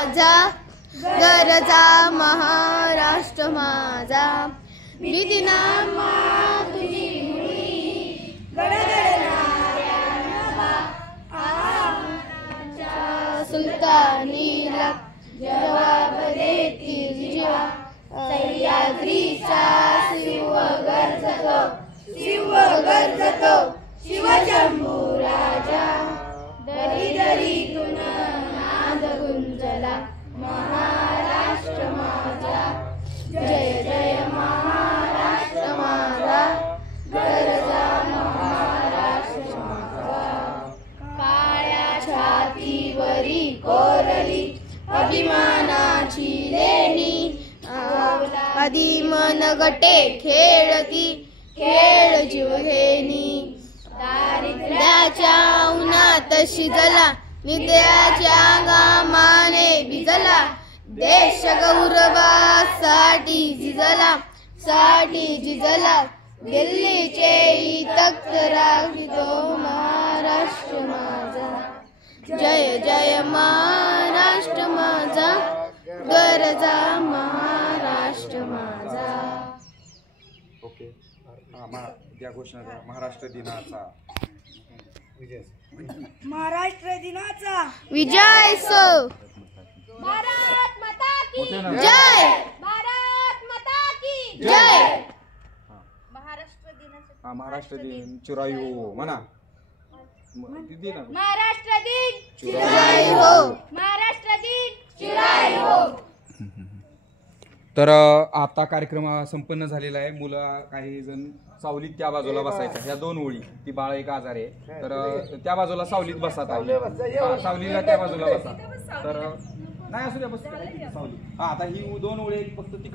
माझा, गरजा महाराष्ट्र माझा. विधिनामा तुझी मुळी गडगडणाऱ्या नभा, आमच्या सुलतानीला जवाब देतील जीवा. सह्याद्रीचा शिव गर्जतो शिवशंभू राजा. दरी दरीतून नाद गुंजला महाराष्ट्र माझा. जय जय महाराष्ट्र माझा, गरजा महाराष्ट्र माझा. काळ्या छातीवरी कोरली अभिमानाची लेणी, आधी मनगटे खेळती खेळ जीवघेणी. दारिद्र्याच्या उन्हात शिजला, निद्याच्या घामाने भिजला. देश गौरवासाठी झिजला, दिल्लीचे तख्त राखितो महाराष्ट्र माझा. जय जय महाराष्ट्र माझा, गरजा महाराष्ट्र माझा. ओके, त्या घोषणा द्या. महाराष्ट्र दिनाचा विजय सो. भारत माता की जय. भारत माता की जय. महाराष्ट्र दिनाचा महाराष्ट्र दिन चिरायू म्हणा. महाराष्ट्र दिन चिरायू हो. महाराष्ट्र दिन चिरायू हो. तर आता कार्यक्रम संपन्न झालेला आहे. मुलं काही जण सावलीत त्या बाजूला बसायच्या. ह्या दोन ओळी, ती बाळ एक आजारी आहे, तर त्या बाजूला सावलीत बसा. सावलीला त्या बाजूला बसा. तर नाही असू द्या, बस सावली. हा, आता ही दोन ओळी फक्त तिकडे